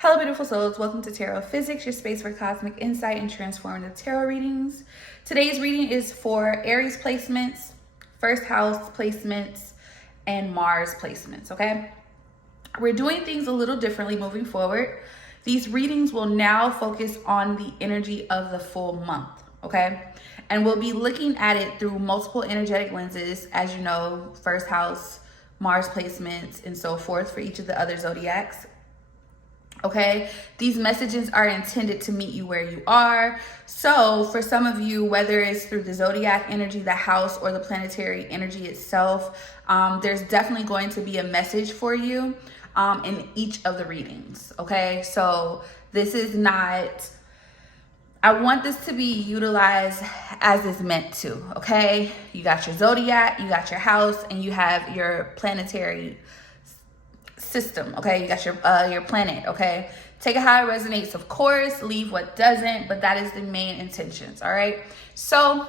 Hello, beautiful souls. Welcome to Tarophysics, your space for cosmic insight and transformative tarot readings. Today's reading is for Aries placements, first house placements, and Mars placements, okay? We're doing things a little differently moving forward. These readings will now focus on the energy of the full month, okay? And we'll be looking at it through multiple energetic lenses, as you know, first house, Mars placements, and so forth for each of the other zodiacs. Okay, these messages are intended to meet you where you are. So for some of you, whether it's through the zodiac energy, the house, or the planetary energy itself, there's definitely going to be a message for you in each of the readings. Okay, so this is not, I want this to be utilized as it's meant to. Okay, you got your zodiac, you got your house, and you have your planetary system. Okay, you got your planet. Okay, take it how it resonates, of course, leave what doesn't, but that is the main intentions. All right, so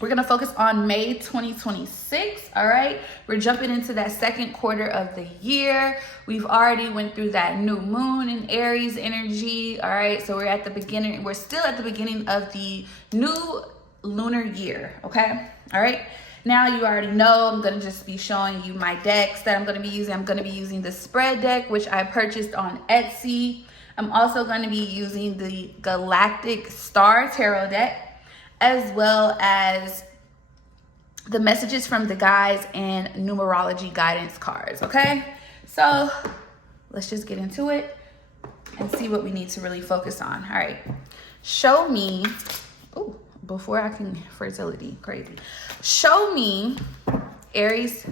we're gonna focus on May 2026. All right, we're jumping into that second quarter of the year. We've already went through that new moon in Aries energy. All right, so we're at the beginning, we're still at the beginning of the new lunar year. Okay, all right. Now you already know I'm going to just be showing you my decks that I'm going to be using. I'm going to be using the spread deck, which I purchased on Etsy. I'm also going to be using the Galactic Star Tarot deck, as well as the messages from the guides and numerology guidance cards, okay? So let's just get into it and see what we need to really focus on. All right, show me, ooh, before I can, fertility, crazy. Show me Aries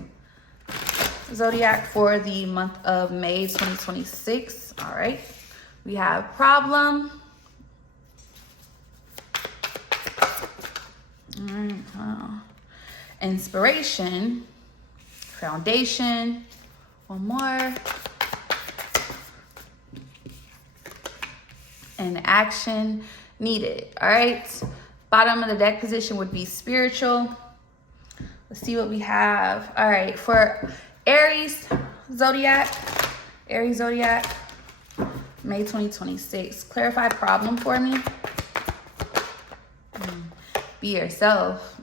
zodiac for the month of May 2026. All right, we have problem. All right, inspiration, foundation, one more, and action needed. All right, bottom of the deck position would be spiritual. Let's see what we have. All right, for Aries zodiac, May 2026. Clarify problem for me. Be yourself.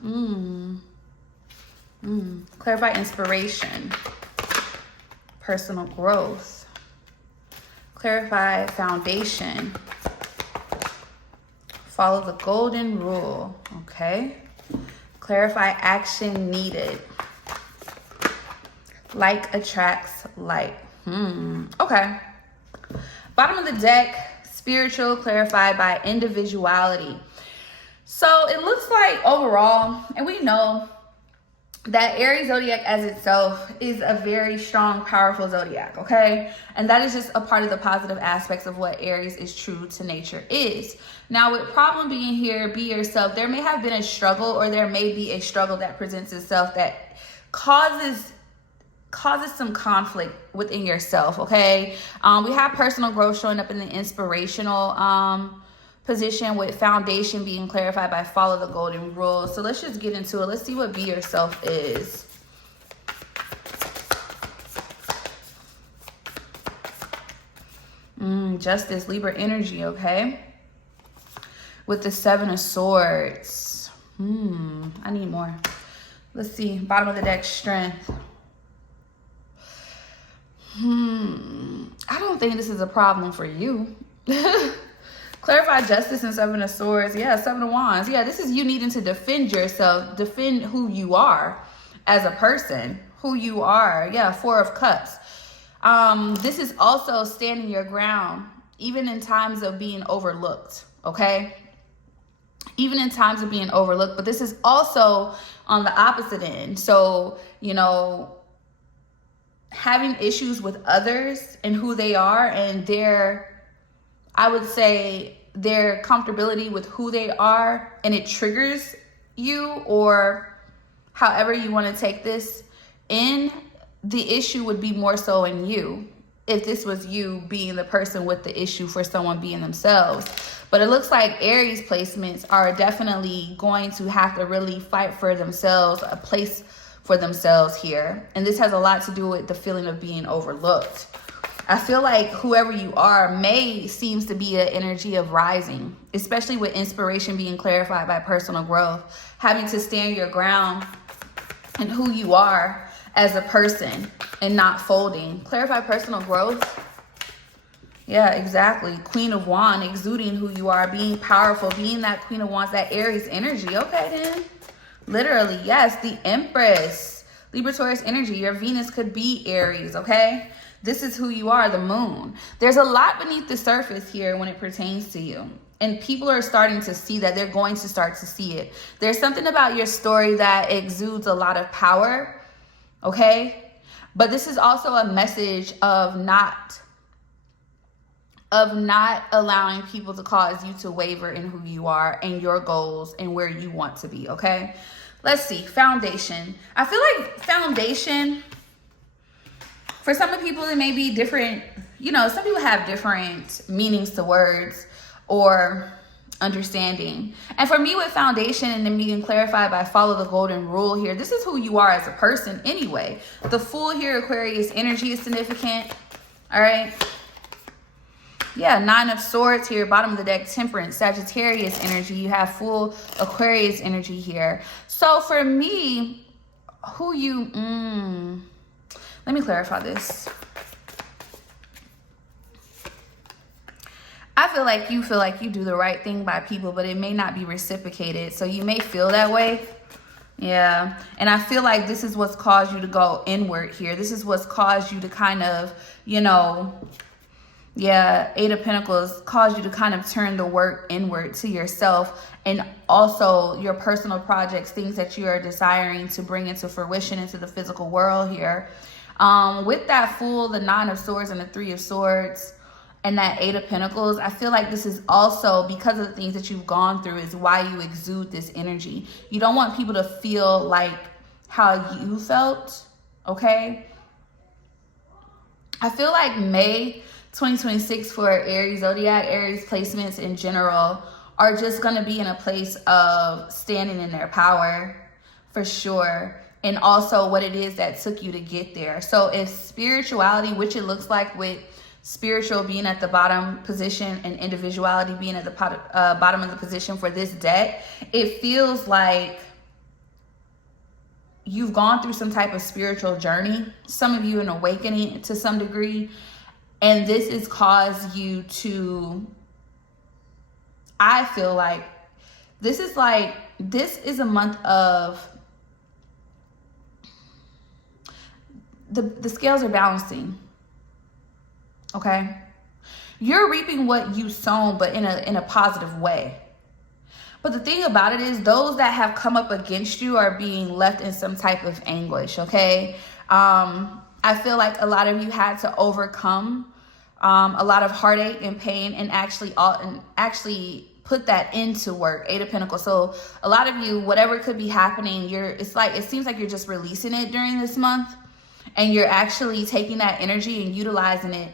Clarify inspiration. Personal growth. Clarify foundation. Follow the golden rule. Okay. Clarify action needed. Like attracts like. Okay. Bottom of the deck, spiritual, clarified by individuality. So it looks like overall, and we know that Aries zodiac as itself is a very strong, powerful zodiac, okay? And that is just a part of the positive aspects of what Aries is true to nature is. Now, with problem being here, be yourself, there may have been a struggle, or there may be a struggle that presents itself that causes some conflict within yourself, okay? We have personal growth showing up in the inspirational position, with foundation being clarified by follow the golden rule. So let's just get into it. Let's see what be yourself is. Justice, Libra energy, okay? With the 7 of Swords. I need more. Let's see. Bottom of the deck, strength. I don't think this is a problem for you. Clarify justice and 7 of Swords. Yeah, 7 of Wands. Yeah, this is you needing to defend yourself, defend who you are as a person, who you are. Yeah, 4 of Cups. This is also standing your ground, even in times of being overlooked, okay? Even in times of being overlooked, but this is also on the opposite end. So, you know, having issues with others and who they are and their, I would say, their comfortability with who they are, and it triggers you, or however you want to take this in, the issue would be more so in you if this was you being the person with the issue for someone being themselves. But it looks like Aries placements are definitely going to have to really fight for themselves, a place for themselves here. And this has a lot to do with the feeling of being overlooked. I feel like whoever you are, May seems to be an energy of rising, especially with inspiration being clarified by personal growth, having to stand your ground and who you are as a person and not folding. Clarify personal growth. Yeah, exactly. Queen of Wands, exuding who you are, being powerful, being that Queen of Wands, that Aries energy. Okay, then. Literally, yes. The Empress, Libra Taurus energy. Your Venus could be Aries, okay? This is who you are, the moon. There's a lot beneath the surface here when it pertains to you. And people are starting to see that. They're going to start to see it. There's something about your story that exudes a lot of power, okay? But this is also a message of not allowing people to cause you to waver in who you are and your goals and where you want to be, okay? Let's see, foundation. I feel like foundation, for some of people, it may be different. You know, some people have different meanings to words or understanding. And for me with foundation and then being clarified by follow the golden rule here, this is who you are as a person anyway. The Fool here, Aquarius energy is significant, all right? Yeah, Nine of Swords here, bottom of the deck, Temperance, Sagittarius energy. You have full Aquarius energy here. So for me, who you, let me clarify this. I feel like you do the right thing by people, but it may not be reciprocated. So you may feel that way. Yeah. And I feel like this is what's caused you to go inward here. This is what's caused you to kind of, you know, yeah, Eight of Pentacles caused you to kind of turn the work inward to yourself and also your personal projects, things that you are desiring to bring into fruition into the physical world here. With that Fool, the Nine of Swords and the Three of Swords and that Eight of Pentacles, I feel like this is also because of the things that you've gone through is why you exude this energy. You don't want people to feel like how you felt, okay? I feel like May 2026 for Aries zodiac, Aries placements in general are just going to be in a place of standing in their power for sure. And also what it is that took you to get there. So if spirituality, which it looks like with spiritual being at the bottom position and individuality being at the bottom of the position for this deck, it feels like you've gone through some type of spiritual journey. Some of you an awakening to some degree. And this has caused you to, I feel like, this is a month of, the scales are balancing, okay? You're reaping what you sown, but in a positive way. But the thing about it is those that have come up against you are being left in some type of anguish, okay? I feel like a lot of you had to overcome a lot of heartache and pain and actually put that into work. Eight of Pentacles. So a lot of you, whatever could be happening, it seems like you're just releasing it during this month and you're actually taking that energy and utilizing it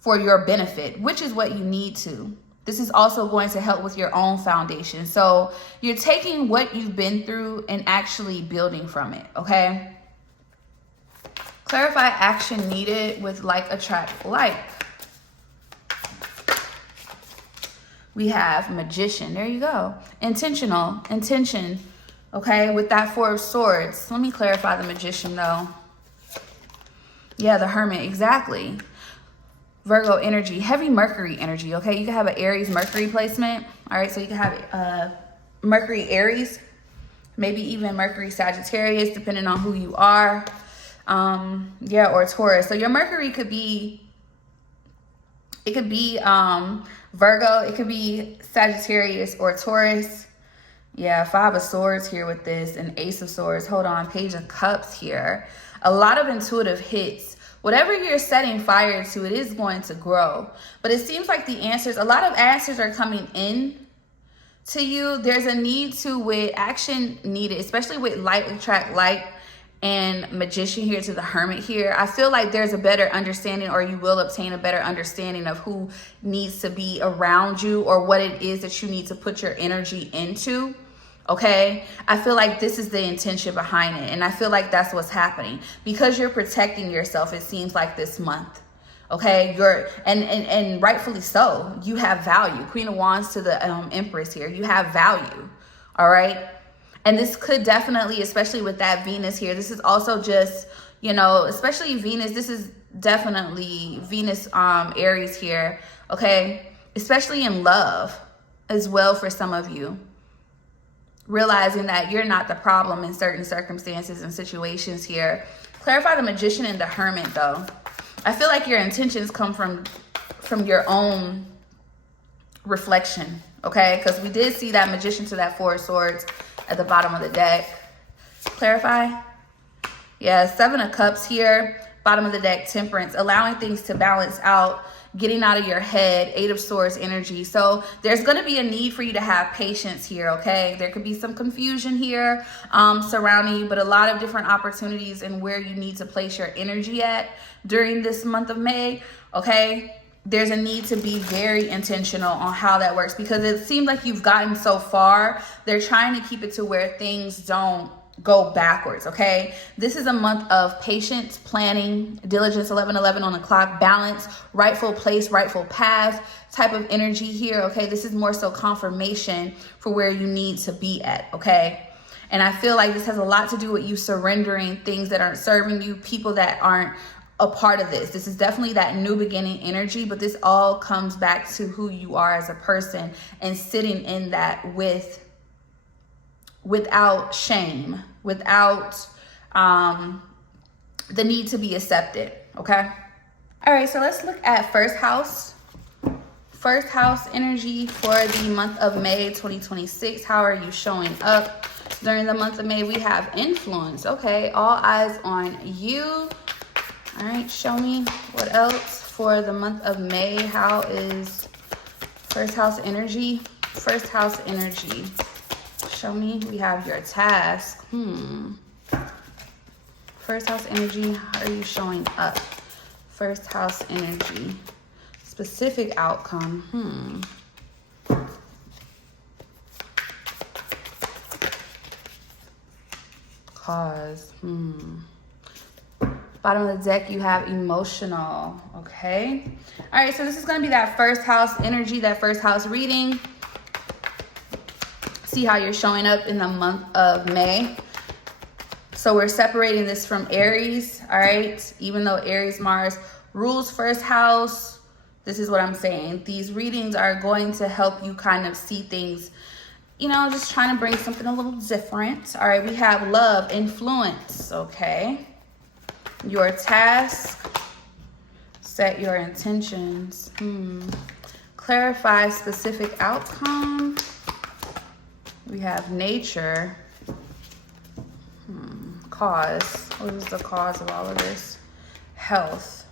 for your benefit, which is what you need to. This is also going to help with your own foundation. So you're taking what you've been through and actually building from it, okay? Clarify action needed with like attract like. We have Magician. There you go. Intentional. Intention. Okay, with that Four of Swords. Let me clarify the Magician though. Yeah, the Hermit. Exactly. Virgo energy. Heavy Mercury energy. Okay, you can have an Aries Mercury placement. All right, so you can have Mercury Aries. Maybe even Mercury Sagittarius, depending on who you are. Yeah, or Taurus. So your Mercury could be, Virgo, it could be Sagittarius or Taurus. Yeah, Five of Swords here with this and Ace of Swords. Hold on, Page of Cups here. A lot of intuitive hits. Whatever you're setting fire to, it is going to grow. But it seems like the answers, a lot of answers are coming in to you. There's a need to, with action needed, especially with light attract light. And Magician here to the Hermit here. I feel like there's a better understanding, or you will obtain a better understanding of who needs to be around you or what it is that you need to put your energy into. Okay, I feel like this is the intention behind it. And I feel like that's what's happening because you're protecting yourself. It seems like this month. Okay, and rightfully so. You have value. Queen of Wands to the Empress here. You have value. All right. And this could definitely, especially with that Venus here, this is also just, you know, especially Venus, this is definitely Venus, Aries here. Okay. Especially in love as well for some of you. Realizing that you're not the problem in certain circumstances and situations here. Clarify the Magician and the Hermit though. I feel like your intentions come from your own reflection, okay? Because we did see that Magician to that Four of Swords at the bottom of the deck. Clarify. Yeah, Seven of Cups here. Bottom of the deck, Temperance. Allowing things to balance out. Getting out of your head. Eight of Swords energy. So there's going to be a need for you to have patience here, okay? There could be some confusion here surrounding you, but a lot of different opportunities and where you need to place your energy at during this month of May, okay? There's a need to be very intentional on how that works because it seems like you've gotten so far. They're trying to keep it to where things don't go backwards, okay? This is a month of patience, planning, diligence, 11:11 on the clock, balance, rightful place, rightful path type of energy here, okay? This is more so confirmation for where you need to be at, okay? And I feel like this has a lot to do with you surrendering things that aren't serving you, people that aren't a part of this. This is definitely that new beginning energy, but this all comes back to who you are as a person and sitting in that without shame, without the need to be accepted, okay? All right, so let's look at first house. First house energy for the month of May 2026. How are you showing up during the month of May? We have influence, okay? All eyes on you. All right, show me what else for the month of May. How is first house energy? First house energy. Show me. We have your task. First house energy. How are you showing up? First house energy. Specific outcome. Cause. Bottom of the deck, you have emotional, okay? All right, so this is going to be that first house energy, that first house reading. See how you're showing up in the month of May. So we're separating this from Aries, all right? Even though Aries Mars rules first house, this is what I'm saying. These readings are going to help you kind of see things, you know, just trying to bring something a little different. All right, we have love, influence, okay? Your task, set your intentions. Clarify specific outcome. We have nature. Cause. What is the cause of all of this? Health.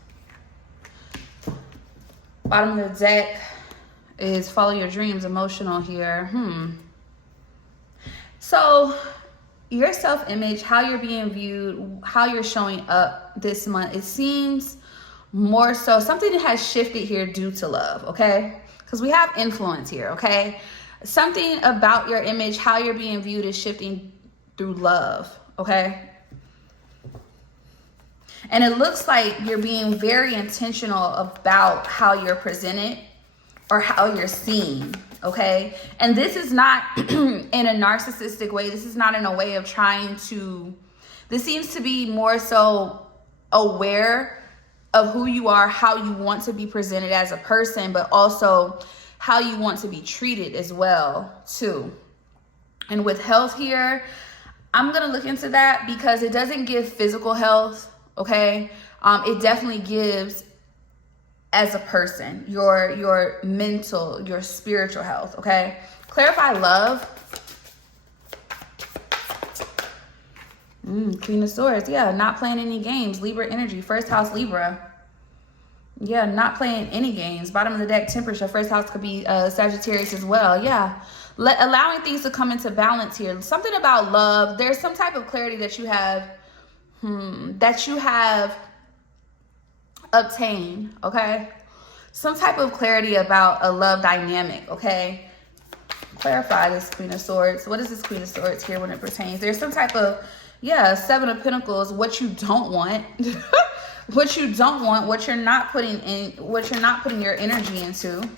Bottom of the deck is follow your dreams, emotional here. So your self-image, how you're being viewed, how you're showing up this month, it seems more so something that has shifted here due to love, okay? Because we have influence here, okay? Something about your image, how you're being viewed is shifting through love, okay? And it looks like you're being very intentional about how you're presented or how you're seen, okay? And this is not in a narcissistic way. This is not in a way of trying to, this seems to be more so aware of who you are, how you want to be presented as a person, but also how you want to be treated as well, too. And with health here, I'm going to look into that because it doesn't give physical health, okay? It definitely gives as a person, your mental, your spiritual health, okay? Clarify love. Queen of Swords, yeah, not playing any games. Libra energy, first house Libra. Yeah, not playing any games. Bottom of the deck, Temperature, first house could be Sagittarius as well, yeah. Allowing things to come into balance here. Something about love, there's some type of clarity that you have, obtained, okay? Some type of clarity about a love dynamic, okay? Clarify this Queen of Swords. What is this Queen of Swords here when it pertains? There's some type of, yeah, Seven of Pentacles, what you don't want. what you don't want, what you're not putting your energy into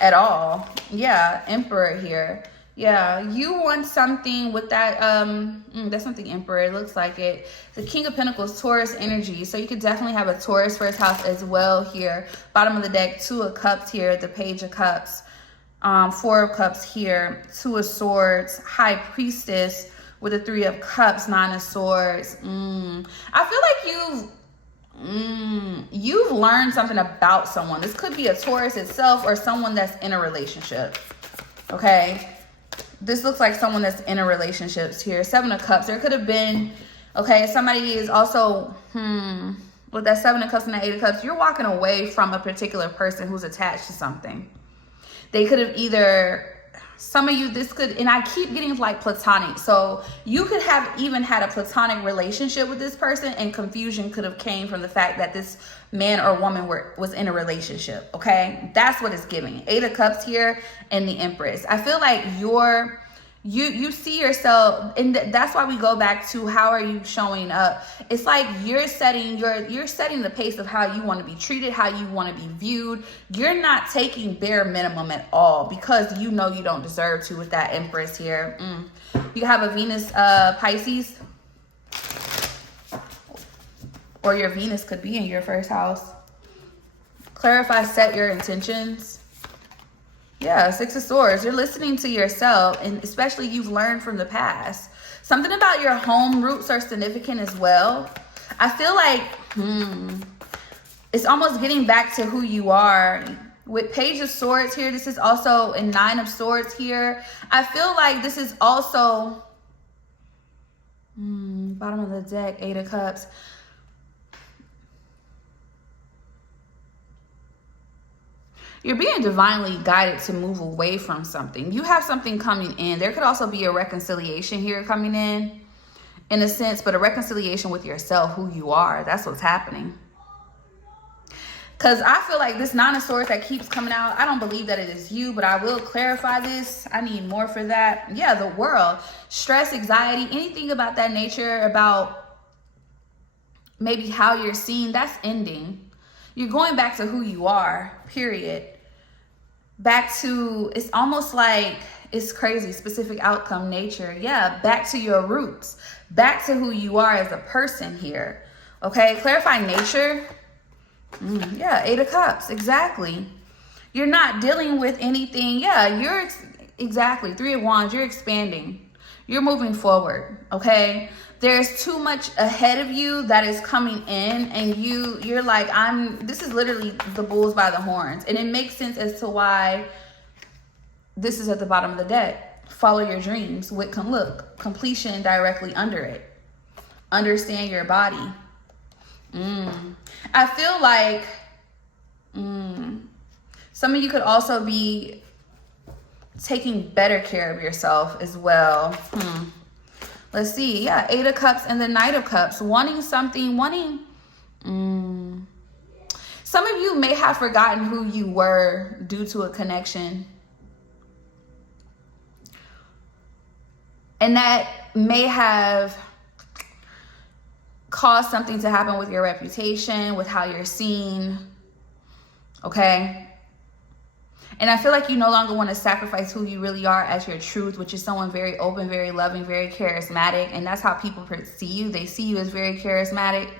at all. Yeah, Emperor here. Yeah, you want something with that, that's something Emperor, it looks like it. The King of Pentacles, Taurus energy. So you could definitely have a Taurus first house as well here. Bottom of the deck, 2 of Cups here, the Page of Cups, 4 of Cups here, 2 of Swords, High Priestess with the 3 of Cups, 9 of Swords. I feel like you've learned something about someone. This could be a Taurus itself or someone that's in a relationship, okay? This looks like someone that's in a relationship here. 7 of Cups. There could have been, okay, somebody is also, with that 7 of Cups and that 8 of Cups, you're walking away from a particular person who's attached to something. They could have either, some of you, this could, and I keep getting like platonic. So you could have even had a platonic relationship with this person, and confusion could have came from the fact that this man or woman was in a relationship, okay? That's what it's giving. 8 of Cups here and the Empress. I feel like you see yourself, and that's why we go back to how are you showing up. It's like you're setting the pace of how you want to be treated, how you want to be viewed. You're not taking bare minimum at all because you know you don't deserve to with that Empress here. You have a Venus Pisces, or your Venus could be in your first house. Clarify, set your intentions. Yeah, 6 of Swords. You're listening to yourself, and especially you've learned from the past. Something about your home roots are significant as well. I feel like it's almost getting back to who you are. With Page of Swords here, this is also a 9 of Swords here. I feel like this is also bottom of the deck, 8 of Cups. You're being divinely guided to move away from something. You have something coming in. There could also be a reconciliation here coming in a sense, but a reconciliation with yourself, who you are. That's what's happening. Because I feel like this 9 of Swords that keeps coming out, I don't believe that it is you, but I will clarify this. I need more for that. Yeah, the world. Stress, anxiety, anything about that nature, about maybe how you're seen, that's ending. You're going back to who you are, period. Back to, it's almost like, it's crazy, specific outcome nature. Yeah, back to your roots. Back to who you are as a person here. Okay, clarify nature. Yeah, 8 of Cups, exactly. You're not dealing with anything. Yeah, you're, exactly, 3 of Wands, you're expanding. You're moving forward, okay? There's too much ahead of you that is coming in, and you're like, this is literally the bulls by the horns. And it makes sense as to why this is at the bottom of the deck. Follow your dreams. Look, completion directly under it. Understand your body. I feel like some of you could also be taking better care of yourself as well. Let's see. Yeah, 8 of Cups and the Knight of Cups. Wanting something, some of you may have forgotten who you were due to a connection. And that may have caused something to happen with your reputation, with how you're seen. Okay? And I feel like you no longer want to sacrifice who you really are as your truth, which is someone very open, very loving, very charismatic. And that's how people see you. They see you as very charismatic.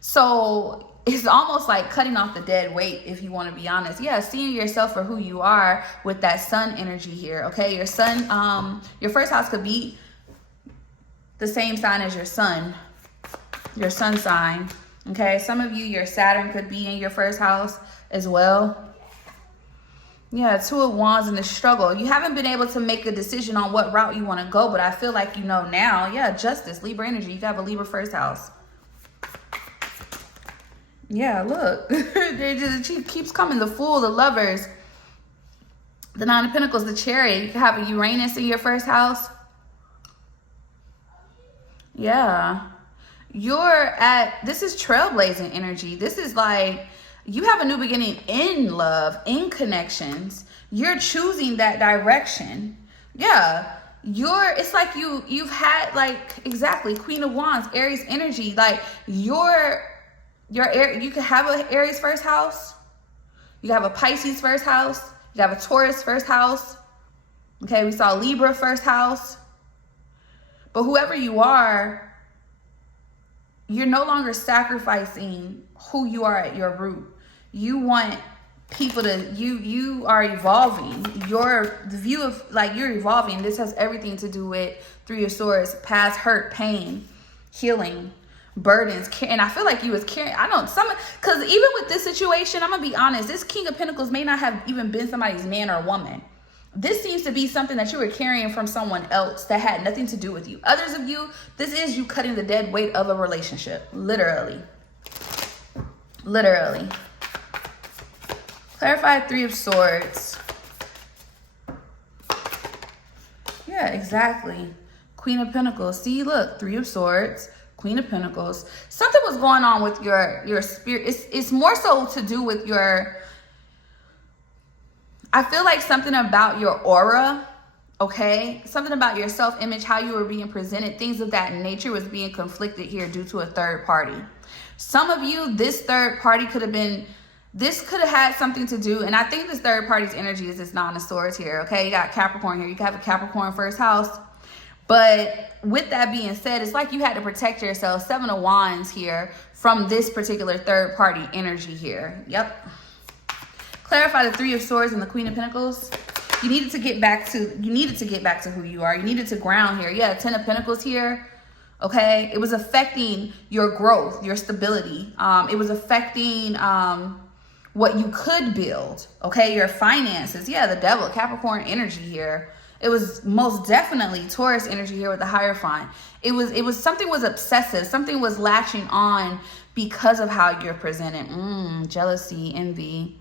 So it's almost like cutting off the dead weight, if you want to be honest. Yeah, seeing yourself for who you are with that sun energy here. Okay, your sun, your first house could be the same sign as your sun sign. Okay, some of you, your Saturn could be in your first house as well. Yeah, 2 of Wands in the struggle. You haven't been able to make a decision on what route you want to go, but I feel like you know now. Yeah, Justice, Libra energy. You have a Libra first house. Yeah, look. She keeps coming. The Fool, the Lovers, the 9 of Pentacles, the Chariot. You can have a Uranus in your first house. Yeah. This is trailblazing energy. This is like, you have a new beginning in love, in connections. You're choosing that direction. Yeah. It's like you've had, like, exactly, Queen of Wands, Aries energy. Like, you're You could have an Aries first house. You have a Pisces first house. You have a Taurus first house. Okay, we saw Libra first house. But whoever you are, you're no longer sacrificing who you are at your root. You want people to, you are evolving. The view of, like, you're evolving. This has everything to do with Three of Swords, past hurt, pain, healing, burdens. And I feel like you was carrying, because even with this situation, I'm gonna be honest, this King of Pentacles may not have even been somebody's man or woman. This seems to be something that you were carrying from someone else that had nothing to do with you. Others of you, this is you cutting the dead weight of a relationship. Literally. Literally. Clarify Three of Swords. Yeah, exactly. Queen of Pentacles. See, look, Three of Swords, Queen of Pentacles. Something was going on with your spirit. It's more so to do with your, I feel like something about your aura, okay? Something about your self-image, how you were being presented, things of that nature was being conflicted here due to a third party. Some of you, this third party could have had something to do, and I think this third party's energy is this Nine of Swords here, okay? You got Capricorn here. You can have a Capricorn first house. But with that being said, it's like you had to protect yourself, Seven of Wands here, from this particular third party energy here. Yep. Clarify the Three of Swords and the Queen of Pentacles. You needed to get back to who you are. You needed to ground here. Yeah, Ten of Pentacles here. Okay, it was affecting your growth, your stability. It was affecting what you could build. Okay, your finances. Yeah, the Devil, Capricorn energy here. It was most definitely Taurus energy here with the Hierophant. It was something was obsessive. Something was latching on because of how you're presented. Jealousy, envy.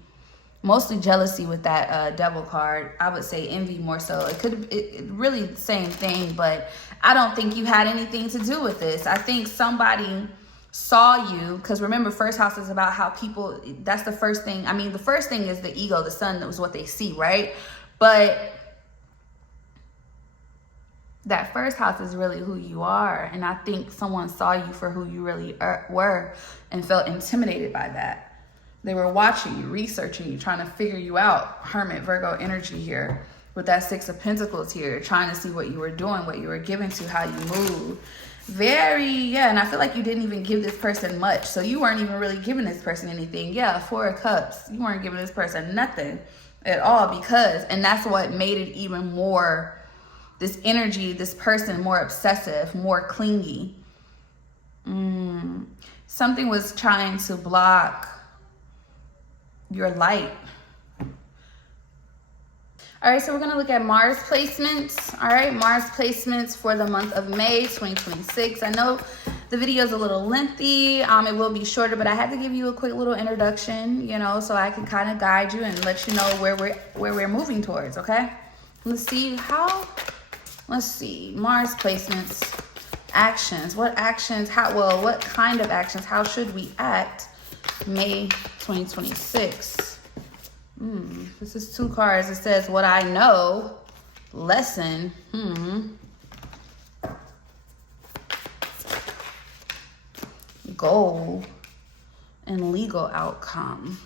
Mostly jealousy with that Devil card. I would say envy more so. It really the same thing, but I don't think you had anything to do with this. I think somebody saw you, because remember, first house is about how people, that's the first thing. I mean, the first thing is the ego, the sun, that was what they see, right? But that first house is really who you are. And I think someone saw you for who you really were and felt intimidated by that. They were watching you, researching you, trying to figure you out. Hermit, Virgo energy here with that Six of Pentacles here, trying to see what you were doing, what you were giving to, how you move. And I feel like you didn't even give this person much. So you weren't even really giving this person anything. Yeah, Four of Cups. You weren't giving this person nothing at all and that's what made it even more, this energy, this person more obsessive, more clingy. Something was trying to block your light. All right, so we're gonna look at Mars placements. All right, Mars placements for the month of May 2026. I know the video is a little lengthy. It will be shorter, but I had to give you a quick little introduction, so I can kind of guide you and let you know where we're moving towards. Okay, let's see, Mars placements, actions. What actions? What kind of actions? How should we act? May 2026. This is two cards. It says what I know, lesson. Goal and legal outcome.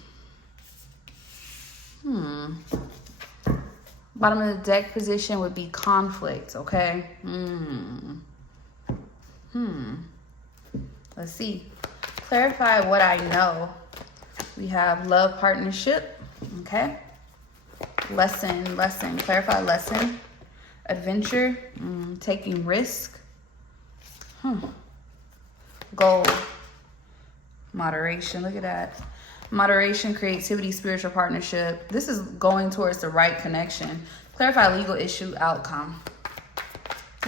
Bottom of the deck position would be conflict. Okay. Let's see. Clarify what I know. We have love, partnership. Okay. Lesson. Clarify lesson. Adventure. Taking risk. Goal. Moderation. Look at that. Moderation, creativity, spiritual partnership. This is going towards the right connection. Clarify legal issue outcome.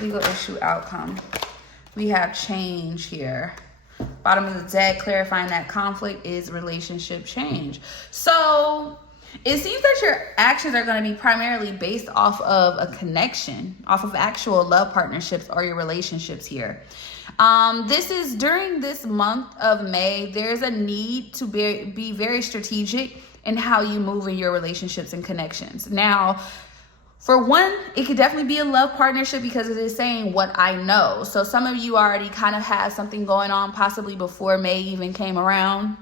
Legal issue outcome. We have change here. Bottom of the deck, clarifying that conflict is relationship change. So it seems that your actions are going to be primarily based off of a connection, off of actual love partnerships or your relationships here. This is during this month of May, there's a need to be very strategic in how you move in your relationships and connections. Now, For one, it could definitely be a love partnership because it is saying what I know. So some of you already kind of have something going on possibly before May even came around.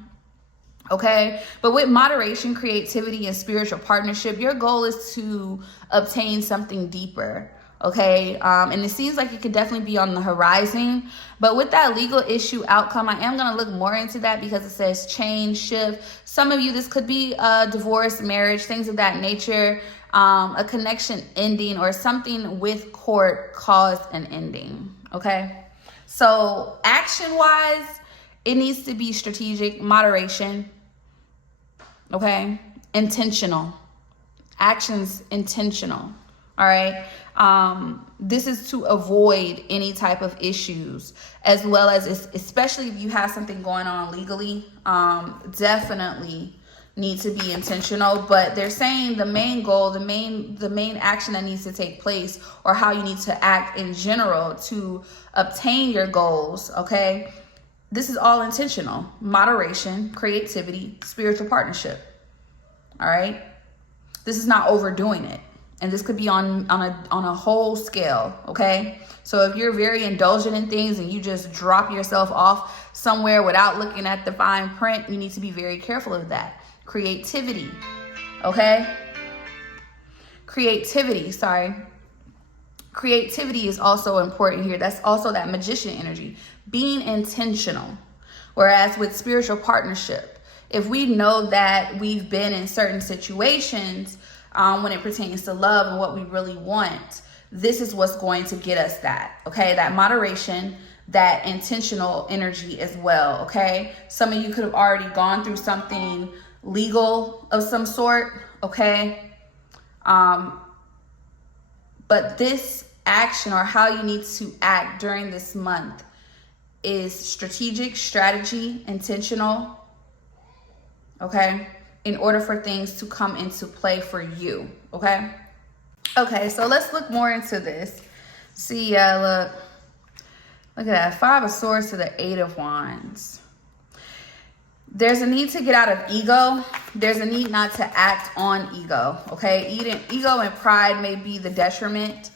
Okay, but with moderation, creativity, and spiritual partnership, your goal is to obtain something deeper. Okay, and it seems like it could definitely be on the horizon. But with that legal issue outcome, I am going to look more into that because it says change, shift. Some of you, this could be a divorce, marriage, things of that nature, a connection ending, or something with court caused an ending. Okay, so action-wise, it needs to be strategic, moderation. Okay, intentional actions, intentional. All right, this is to avoid any type of issues, as well as especially if you have something going on legally. Definitely need to be intentional. But they're saying the main goal, the main action that needs to take place, or how you need to act in general to obtain your goals. Okay, this is all intentional. Moderation, creativity, spiritual partnership. All right. This is not overdoing it. And this could be on a whole scale. Okay. So if you're very indulgent in things and you just drop yourself off somewhere without looking at the fine print, you need to be very careful of that. Creativity. Okay. Creativity is also important here. That's also that magician energy, being intentional. Whereas with spiritual partnership, if we know that we've been in certain situations when it pertains to love and what we really want, this is what's going to get us that, okay? That moderation, that intentional energy as well, okay? Some of you could have already gone through something legal of some sort, okay? But this action, or how you need to act during this month, is strategic, strategy, intentional, okay, in order for things to come into play for you, okay? Okay, so let's look more into this. See, look at that, 5 of Swords to the 8 of Wands. There's a need to get out of ego. There's a need not to act on ego, okay? Ego and pride may be the detriment.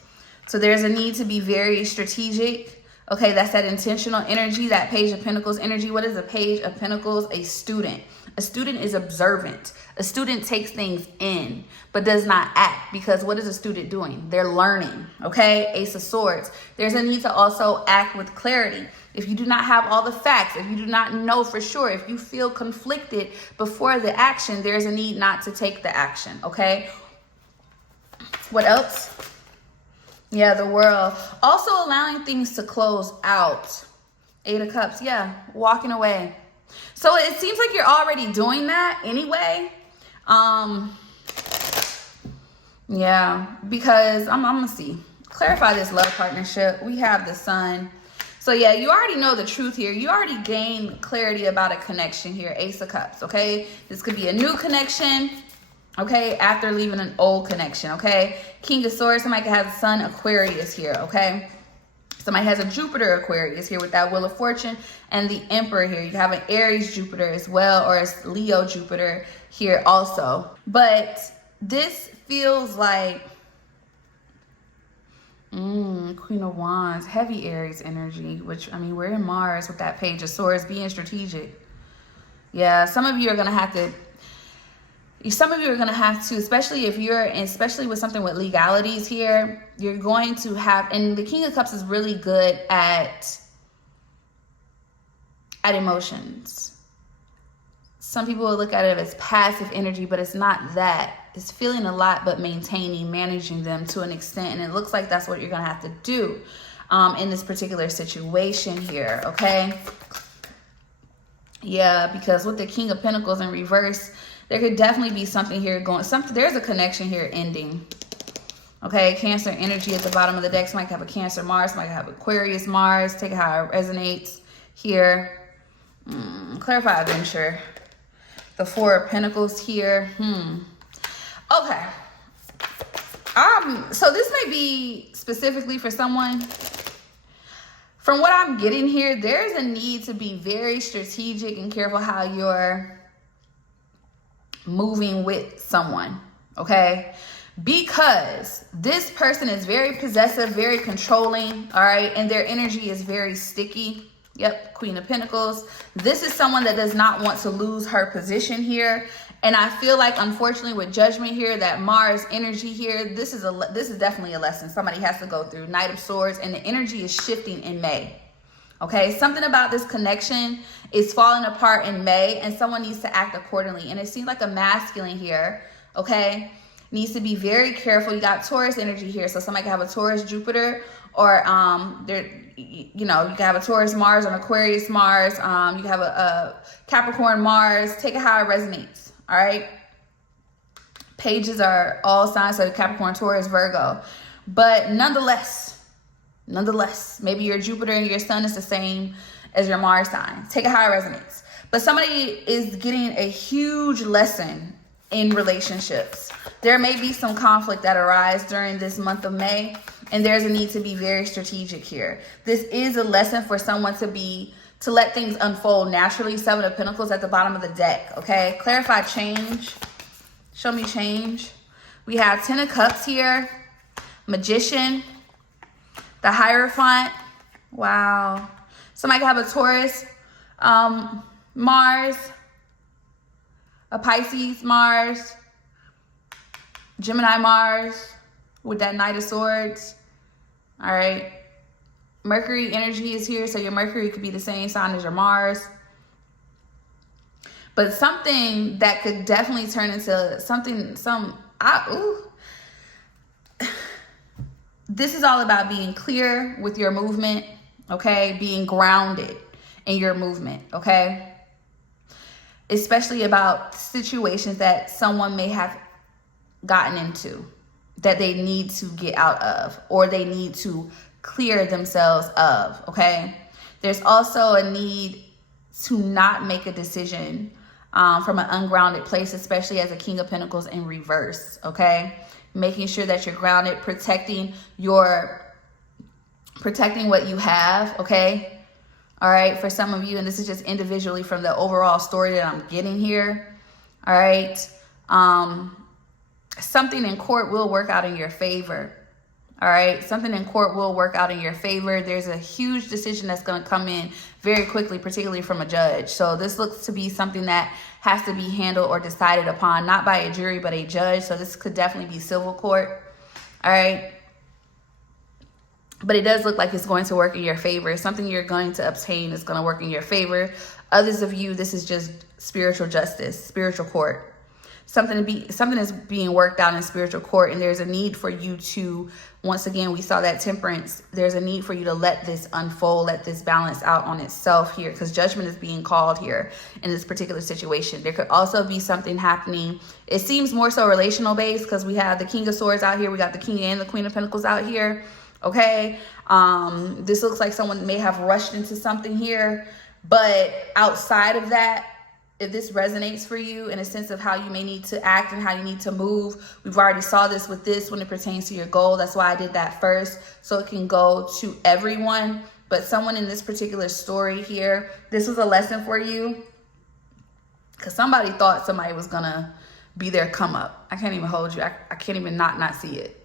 So there's a need to be very strategic. Okay, that's that intentional energy, that Page of Pentacles energy. What is a Page of Pentacles? A student. A student is observant. A student takes things in, but does not act, because what is a student doing? They're learning, okay? Ace of Swords. There's a need to also act with clarity. If you do not have all the facts, if you do not know for sure, if you feel conflicted before the action, there's a need not to take the action, okay? What else? Yeah, the World. Also allowing things to close out. 8 of Cups, yeah, walking away. So it seems like you're already doing that anyway. Yeah, because I'm gonna see. Clarify this love partnership. We have the Sun. So yeah, you already know the truth here. You already gained clarity about a connection here. Ace of Cups, okay? This could be a new connection, okay, after leaving an old connection, okay? King of Swords, somebody has a Sun Aquarius here, okay? Somebody has a Jupiter Aquarius here with that Wheel of Fortune, and the Emperor here. You have an Aries Jupiter as well, or a Leo Jupiter here also. But this feels like Queen of Wands, heavy Aries energy, which, I mean, we're in Mars with that Page of Swords, being strategic. Yeah, some of you are going to have to, especially with something with legalities here, you're going to have, and the King of Cups is really good at emotions. Some people will look at it as passive energy, but it's not that. It's feeling a lot, but maintaining, managing them to an extent. And it looks like that's what you're going to have to do in this particular situation here, okay? Yeah, because with the King of Pentacles in reverse, there could definitely be something here going. There's a connection here ending. Okay, Cancer energy at the bottom of the deck. Might have a Cancer Mars, might have Aquarius Mars. Take it how it resonates here. Clarify adventure. The 4 of Pentacles here. Okay. So this may be specifically for someone. From what I'm getting here, there's a need to be very strategic and careful how you're moving with someone, okay? because this person is very possessive, very controlling, all right? And their energy is very sticky. Yep, Queen of Pentacles. This is someone that does not want to lose her position here. And I feel like, unfortunately, with Judgment here, that Mars energy here, this is definitely a lesson somebody has to go through. Knight of Swords, and the energy is shifting in May. Okay, something about this connection is falling apart in May, and someone needs to act accordingly. And it seems like a masculine here, okay, needs to be very careful. You got Taurus energy here, so somebody can have a Taurus Jupiter, or you can have a Taurus Mars or an Aquarius Mars. You can have a Capricorn Mars. Take it how it resonates. All right. Pages are all signs of Capricorn, Taurus, Virgo, but nonetheless, maybe your Jupiter and your Sun is the same as your Mars sign. Take it how it resonates. But somebody is getting a huge lesson in relationships. There may be some conflict that arises during this month of May, and there's a need to be very strategic here. This is a lesson for someone to let things unfold naturally. Seven of Pentacles at the bottom of the deck, okay? Clarify change. Show me change. We have 10 of Cups here, Magician, the Hierophant. Wow. Somebody could have a Taurus, Mars, a Pisces Mars, Gemini Mars with that Knight of Swords. All right. Mercury energy is here, so your Mercury could be the same sign as your Mars. But something that could definitely turn into this is all about being clear with your movement, okay? Being grounded in your movement, okay? Especially about situations that someone may have gotten into that they need to get out of, or they need to clear themselves of, okay? There's also a need to not make a decision from an ungrounded place, especially as a King of Pentacles in reverse, okay? Making sure that you're grounded, protecting what you have, okay? All right, for some of you, and this is just individually from the overall story that I'm getting here, all right? Something in court will work out in your favor, all right? Something in court will work out in your favor. There's a huge decision that's going to come in very quickly, particularly from a judge. So this looks to be something that has to be handled or decided upon, not by a jury, but a judge. So this could definitely be civil court, all right? But it does look like it's going to work in your favor. Something you're going to obtain is going to work in your favor. Others of you, this is just spiritual justice, spiritual court. Something is being worked out in spiritual court, and there's a need for you to, once again, we saw that Temperance, there's a need for you to let this unfold, let this balance out on itself here, because judgment is being called here in this particular situation. There could also be something happening. It seems more so relational based, because we have the King of Swords out here. We got the King and the Queen of Pentacles out here. Okay. This looks like someone may have rushed into something here, but outside of that, if this resonates for you in a sense of how you may need to act and how you need to move, we've already saw this with this when it pertains to your goal. That's why I did that first, so it can go to everyone. But someone in this particular story here, this was a lesson for you, because somebody thought somebody was gonna be their come up. I can't even hold you. I can't even not see it.